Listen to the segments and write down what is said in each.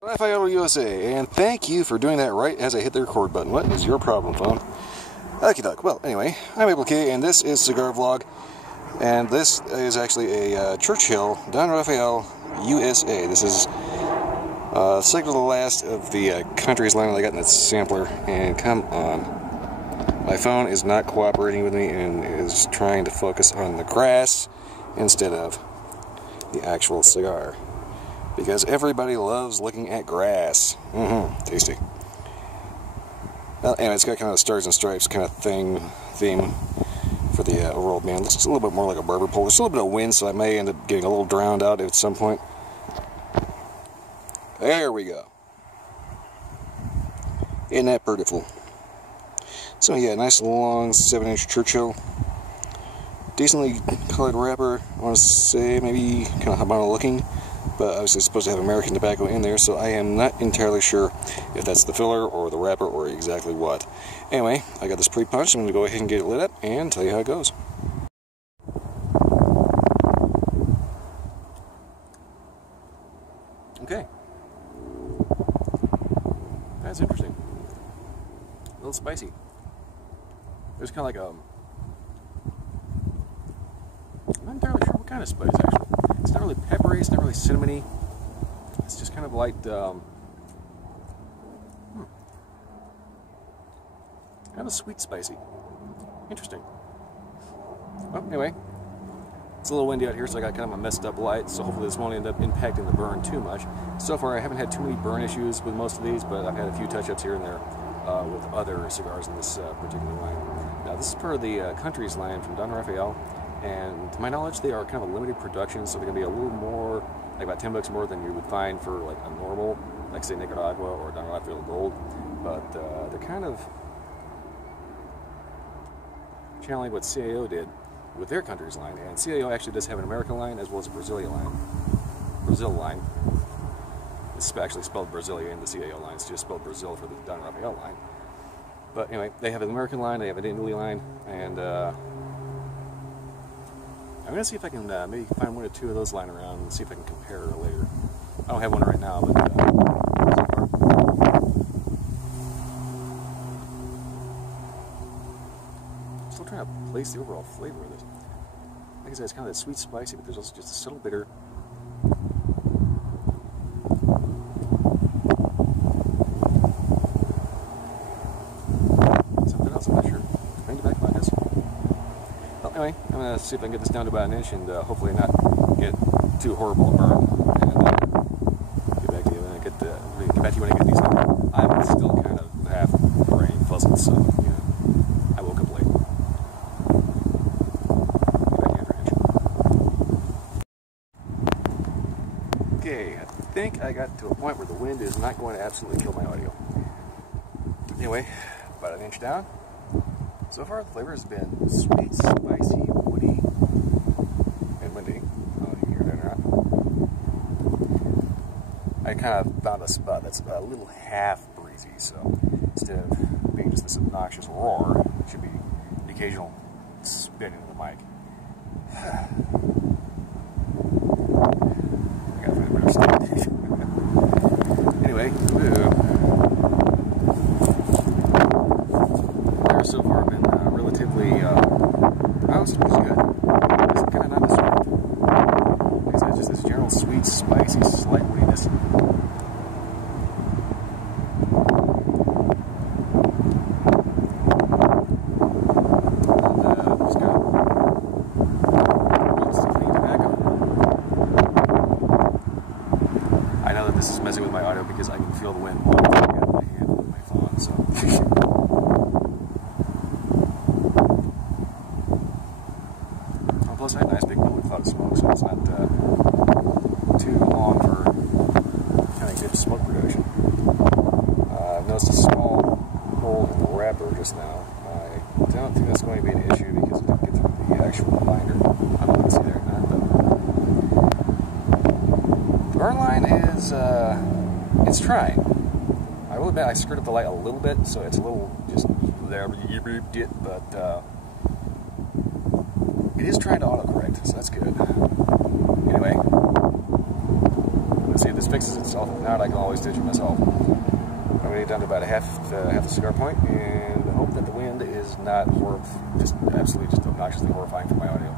Rafeal USA, and thank you for doing that right as I hit the record button. What is your problem, phone? Okie doke. Well, anyway, I'm Able K, and this is Cigar Vlog, and this is actually a Churchill Don Rafeal USA. This is second to the last of the countries line that I got in that sampler, and come on. My phone is not cooperating with me and is trying to focus on the grass instead of the actual cigar. Because everybody loves looking at grass. Tasty. Well, anyway, it's got kind of a stars and stripes kind of theme for the overall band. Looks a little bit more like a barber pole. There's a little bit of wind, so I may end up getting a little drowned out at some point. There we go. Isn't that beautiful? So yeah, nice long 7-inch Churchill. Decently colored wrapper. I want to say maybe kind of Habano looking. But obviously it's supposed to have American tobacco in there, so I am not entirely sure if that's the filler or the wrapper or exactly what. Anyway, I got this pre-punched. I'm going to go ahead and get it lit up and tell you how it goes. Okay. That's interesting. A little spicy. There's kind of like a... I'm not entirely sure what kind of spice, actually. It's not really peppery, it's not really cinnamony. It's just kind of like, kind of sweet spicy. Interesting. Well, anyway, it's a little windy out here, so I got kind of a messed up light, so hopefully this won't end up impacting the burn too much. So far, I haven't had too many burn issues with most of these, but I've had a few touch-ups here and there with other cigars in this particular line. Now, this is part of the Countries line from Don Rafeal. And to my knowledge, they are kind of a limited production, so they're going to be a little more, like about $10 more than you would find for like a normal, like say Nicaragua or Don Rafeal Gold. But they're kind of channeling what CAO did with their Countries line. And CAO actually does have an American line as well as a Brazilian line. Brazil line. It's actually spelled Brasilia in the CAO line. It's just spelled Brazil for the Don Rafeal line. But anyway, they have an American line, they have an Italy line, and I'm going to see if I can maybe find one or two of those lying around and see if I can compare later. I don't have one right now, but so far. I'm still trying to place the overall flavor of this. Like I said, it's kind of that sweet spicy, but there's also just a subtle bitter. Something else, I'm not sure. Bring it back on this. Anyway, I'm going to see if I can get this down to about an inch and hopefully not get too horrible a burn. And get back to you when I get these. I'm still kind of half brain fuzzled, so you know, I woke up late. Get back after an inch. Okay, I think I got to a point where the wind is not going to absolutely kill my audio. Anyway, about an inch down. So far, the flavor has been sweet, spicy, woody, and windy. I don't know if you can hear that or not. I kind of found a spot that's a little half breezy, so instead of being just this obnoxious roar, it should be the occasional spit into the mic. I gotta find a better spot. Anyway, so far been relatively balanced, which is good. It's kind of not disrupt. Like I said, just this general sweet, spicy, slight woodiness. And just kind of clean tobacco. I know that this is messing with my audio because I can feel the wind blowing out of my hand with my phone, so. Plus, I had a nice big bullet cloud of smoke, so it's not too long for kind of good smoke production. I've noticed a small hole in the wrapper just now. I don't think that's going to be an issue because it didn't get through the actual binder. I don't know if you can see there or not, but the burn line is, it's trying. I will admit I screwed up the light a little bit, so it's a little just there, but it is trying to autocorrect, so that's good. Anyway, let's see if this fixes itself. If not, I can always ditch it myself. I'm going to get down to about half the cigar point, and hope that the wind is not absolutely just obnoxiously horrifying for my audio,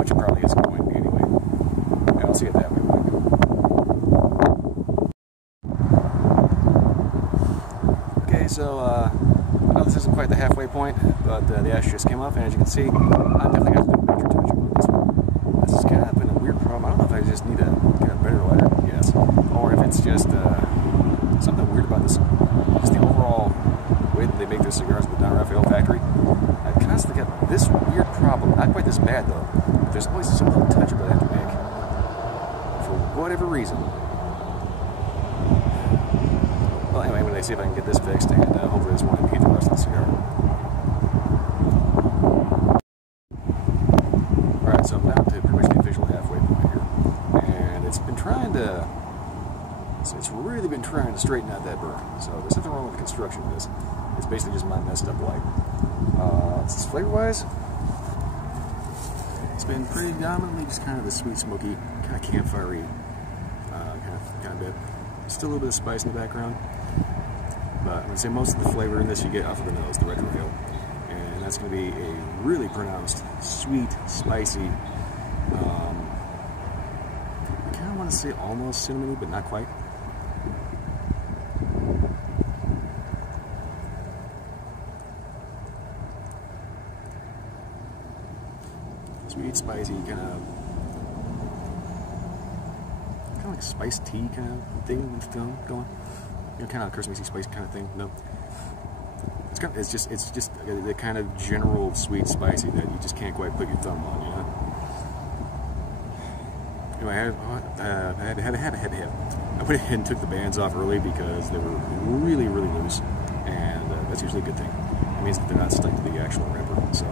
which it probably is going to be anyway. And I'll see it that way. Okay, so I know this isn't quite the halfway point, but the ash just came off, and as you can see, I'm definitely going to do a major touch-up on this one. This has kind of been a weird problem. I don't know if I just need to get a better lighter, yes, or if it's just something weird about this. Just the overall way that they make their cigars in the Rafeal factory. I've constantly got this weird problem. Not quite this bad though. But there's always some little touch-up that I have to make for whatever reason. Well, anyway, I'm going to see if I can get this fixed, and hopefully this won't impede the rest of the cigar. Alright, so I'm down to pretty much the official halfway point here. And it's been trying to... It's really been trying to straighten out that burn. So there's nothing wrong with the construction of this. It's basically just my messed up light. Flavor-wise, it's been predominantly just kind of the sweet, smoky, kind of campfire-y kind of bit. Still a little bit of spice in the background. But I'm going to say most of the flavor in this you get off of the nose, the red Rafeal. And that's going to be a really pronounced, sweet, spicy, I kind of want to say almost cinnamony, but not quite. Sweet, spicy, kind of like spiced tea kind of thing with going. You know, kind of Christmassy spice kind of thing. No, it's just the kind of general sweet spicy that you just can't quite put your thumb on. You know. Anyway, I went ahead and took the bands off early because they were really loose, and that's usually a good thing. It means that they're not stuck to the actual wrapper. So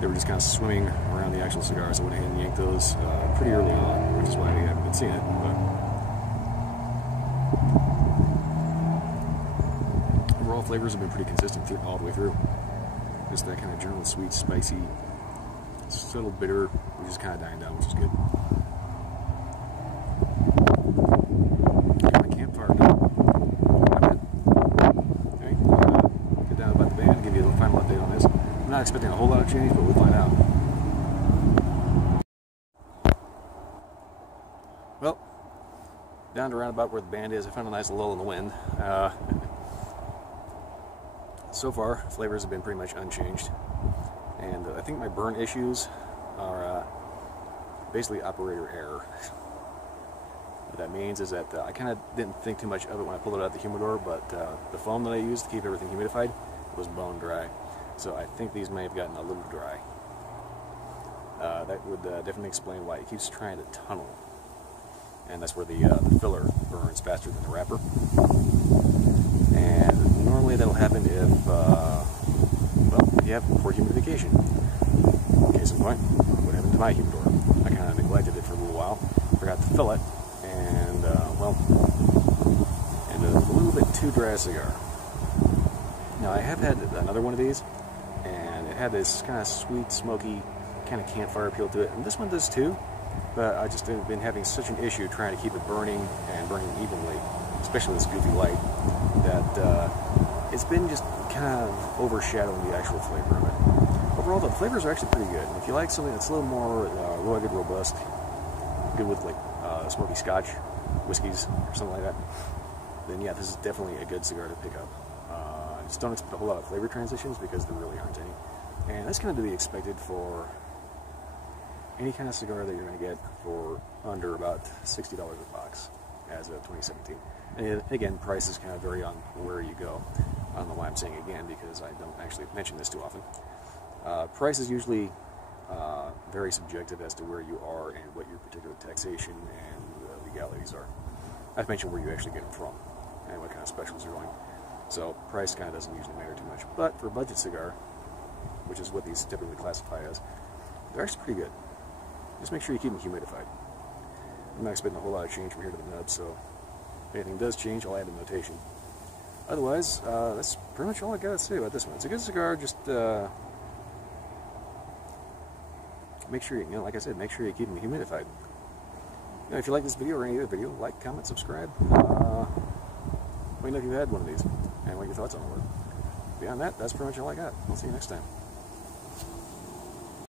they were just kind of swimming around the actual cigars. I went ahead and yanked those pretty early on, which is why we haven't been seeing it. But overall flavors have been pretty consistent all the way through. Just that kind of general sweet, spicy, subtle bitter, which is kind of dying down, which is good. Got my campfire done. Okay, get down about the band, give you a final update on this. I'm not expecting a whole lot of change, but we'll find out. Well, down to around about where the band is, I found a nice lull in the wind. So far, flavors have been pretty much unchanged, and I think my burn issues are basically operator error. What that means is that I kind of didn't think too much of it when I pulled it out of the humidor, but the foam that I used to keep everything humidified was bone dry. So I think these may have gotten a little dry. That would definitely explain why it keeps trying to tunnel. And that's where the filler burns faster than the wrapper. And normally that'll happen if, well, you have poor humidification. Case in point, what happened to my humidor? I kind of neglected it for a little while, forgot to fill it, and, well, ended up a little bit too dry a cigar. Now, I have had another one of these, and it had this kind of sweet, smoky, kind of campfire appeal to it, and this one does too, but I just have been having such an issue trying to keep it burning and burning evenly, especially with this goofy light, that it's been just kind of overshadowing the actual flavor of it. Overall, the flavors are actually pretty good. If you like something that's a little more rugged, robust, good with like smoky Scotch, whiskeys, or something like that, then yeah, this is definitely a good cigar to pick up. Just don't expect a whole lot of flavor transitions because there really aren't any. And that's kind of to be expected for any kind of cigar that you're going to get for under about $60 a box as of 2017. And again, prices kind of vary on where you go. I don't know why I'm saying again because I don't actually mention this too often. Price is usually very subjective as to where you are and what your particular taxation and legalities are. I've mentioned where you actually get them from and what kind of specials you're going. So price kind of doesn't usually matter too much. But for a budget cigar, which is what these typically classify as, they're actually pretty good. Just make sure you keep them humidified. I'm not expecting a whole lot of change from here to the nub, so if anything does change, I'll add a notation. Otherwise, that's pretty much all I got to say about this one. It's a good cigar, just make sure, like I said, make sure you keep them humidified. Now, if you like this video or any other video, like, comment, subscribe. Let me know if you've had one of these and what your thoughts on it were. Beyond that, that's pretty much all I got. I'll see you next time.